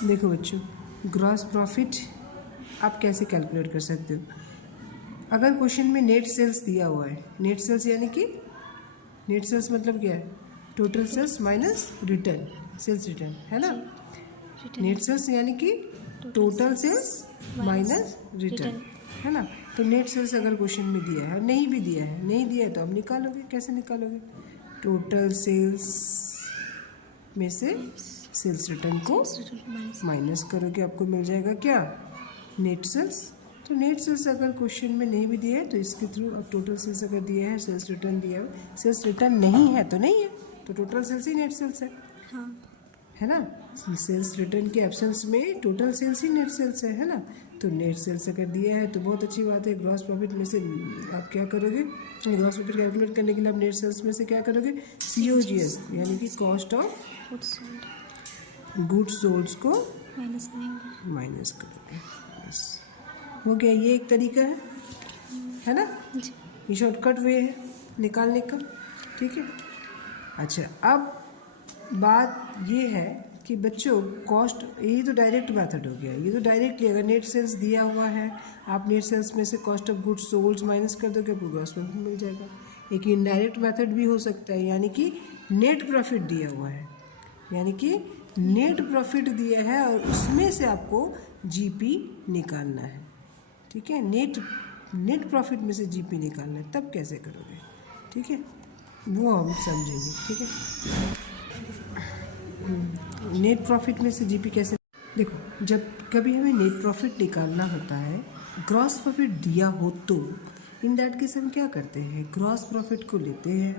देखो बच्चों, gross profit आप कैसे कैलकुलेट कर सकते हो? अगर क्वेश्चन में नेट सेल्स दिया हुआ है, नेट सेल्स यानी कि नेट सेल्स मतलब क्या है? Total sales minus return, sales return, है ना? नेट सेल्स यानी कि टोटल सेल्स माइनस रिटर्न, है ना? तो नेट सेल्स अगर क्वेश्चन में दिया है, नहीं भी दिया है, नहीं दिया है तो आप निकालोगे। कैसे निकालोगे? टोटल सेल्स में से सेल्स रिटर्न को माइनस करोगे, आपको मिल जाएगा क्या? Net sales. तो नेट सेल्स अगर क्वेश्चन में नहीं भी दिया है तो इसके थ्रू अब टोटल सेल्स अगर दिया है, सेल्स रिटर्न दिया है, सेल्स रिटर्न नहीं है तो नहीं है, तो टोटल सेल्स ही नेट सेल्स है, हाँ, है ना? सेल्स रिटर्न के एब्सेंस में टोटल सेल्स ही नेट सेल्स है ना? तो नेट सेल्स अगर दिया है तो बहुत अच्छी बात है। ग्रॉस प्रॉफिट में से आप क्या करोगे? ग्रॉस प्रॉफिट कैलकुलेट करने के लिए आप नेट सेल्स में से क्या करोगे? COGS यानी कि कॉस्ट ऑफ गुड्स सोल्ड को माइनस करोगे। बस हो गया, ये एक तरीका है ना? ये शॉर्टकट वे है निकालने का, ठीक है? अच्छा, अब बात ये है कि बच्चों कॉस्ट, ये तो डायरेक्ट मेथड हो गया। ये तो डायरेक्टली अगर नेट सेल्स दिया हुआ है, आप नेट सेल्स में से cost of goods sold minus कर दोगे, आपको ग्रॉस प्रॉफिट मिल जाएगा। एक इनडायरेक्ट मेथड भी हो सकता है, यानी कि नेट प्रॉफिट दिया हुआ है, यानी कि नेट प्रॉफिट दिया है और उसमें से आपको GP निकालना है, ठीक है? नेट प्रॉफिट में से GP निकालना है, तब कैसे करोगे? ठीक है, वो हम समझेंगे, ठीक है? नेट प्रॉफिट में से GP कैसे? देखो, जब कभी हमें नेट प्रॉफिट निकालना होता है, ग्रॉस प्रॉफिट दिया हो तो इन दैट केस हम क्या करते हैं? ग्रॉस प्रॉफिट को लेते हैं,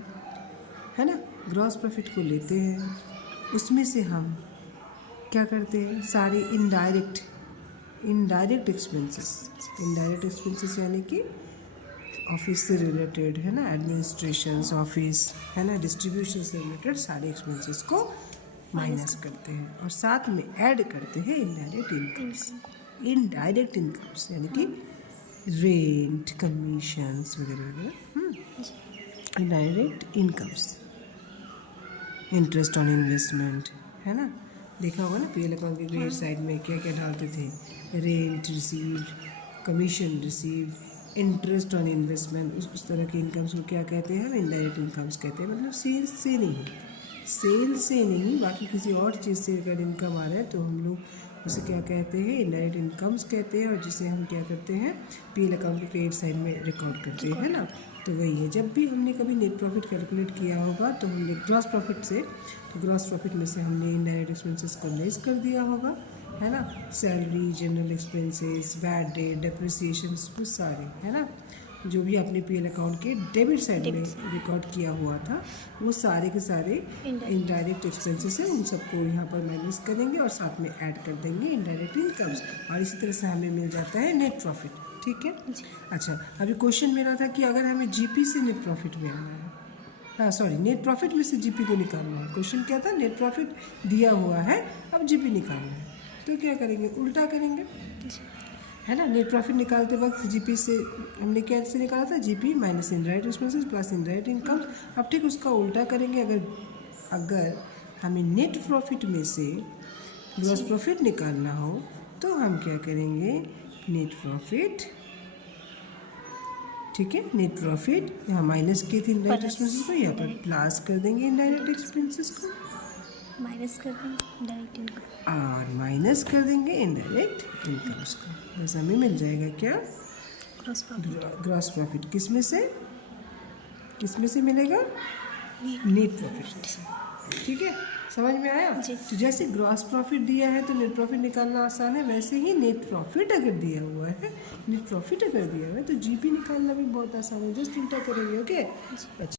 है ना? ग्रॉस प्रॉफिट को लेते हैं, उसमें से हम क्या करते हैं? सारे इनडायरेक्ट एक्सपेंसेस यानी कि ऑफिस से रिलेटेड, है ना? एडमिनिस्ट्रेशन ऑफिस, है ना? डिस्ट्रीब्यूशन से रिलेटेड सारे एक्सपेंसेस को माइनस करते हैं और साथ में ऐड करते हैं इनडायरेक्ट इनकम्स यानी कि रेंट, कमीशंस वगैरह वगैरह, indirect incomes, interest on investment, है ना? देखा होगा ना PL अकाउंट के क्रेडिट साइड में क्या क्या डालते थे? Rent received, commission received, interest on investment, उस तरह की इनकम्स को क्या कहते हैं? हम इनडायरेक्ट इनकम्स कहते हैं। मतलब सेल से नहीं, बाकी किसी और चीज़ से अगर इनकम आ रहा है तो हम लोग उसे क्या कहते हैं? इनडायरेक्ट इनकम्स कहते हैं, और जिसे हम क्या करते हैं? PL अकाउंट के क्रेडिट साइड में रिकॉर्ड करते हैं, है ना? तो वही है, जब भी हमने कभी नेट प्रॉफिट कैलकुलेट किया होगा तो हमने ग्रॉस प्रॉफिट से, तो ग्रॉस प्रॉफिट में से हमने इनडायरेक्ट एक्सपेंसेस को लेस कर दिया होगा, है ना? Salary, general expenses, bad debt, depreciation, कुछ सारे, है ना? जो भी आपने PL अकाउंट के डेबिट साइड में रिकॉर्ड किया हुआ था, वो सारे के सारे इनडायरेक्ट एक्सपेंसेस हैं, उन सबको यहाँ पर माइनस करेंगे और साथ में ऐड कर देंगे इनडायरेक्ट इनकम्स, और इसी तरह से हमें मिल जाता है नेट प्रॉफिट, ठीक है? अच्छा, अभी क्वेश्चन मेरा था कि अगर हमें GP से नेट प्रॉफिट में आना है, हाँ सॉरी, नेट प्रॉफिट में से GP को निकालना है। क्वेश्चन क्या था? नेट प्रॉफिट दिया हुआ है, अब GP निकालना है, तो क्या करेंगे? उल्टा करेंगे, है ना? नेट प्रॉफिट निकालते वक्त GP से हमने कैसे निकाला था? GP minus indirect expenses plus indirect income. अब ठीक उसका उल्टा करेंगे। अगर हमें नेट प्रॉफिट में से ग्रॉस प्रॉफिट निकालना हो तो हम क्या करेंगे? नेट प्रॉफिट, ठीक है? नेट प्रॉफिट यहाँ माइनस किए थे इनडायरेक्ट एक्सपेंसेस को, यहाँ पर प्लस कर देंगे इनडायरेक्ट एक्सपेंसेस को, माइनस कर देंगे डायरेक्ट इनकम, और माइनस कर देंगे इनडायरेक्ट इनकम्स को। बस हमें मिल जाएगा क्या? Gross profit. किस में से मिलेगा? नेट प्रॉफिट से, ठीक है? समझ में आया? तो जैसे ग्रॉस प्रॉफिट दिया है तो नेट प्रॉफिट निकालना आसान है, वैसे ही नेट प्रॉफिट अगर दिया हुआ है तो GP निकालना भी बहुत आसान है। जस्ट उल्टा करेंगे, ओके? अच्छा।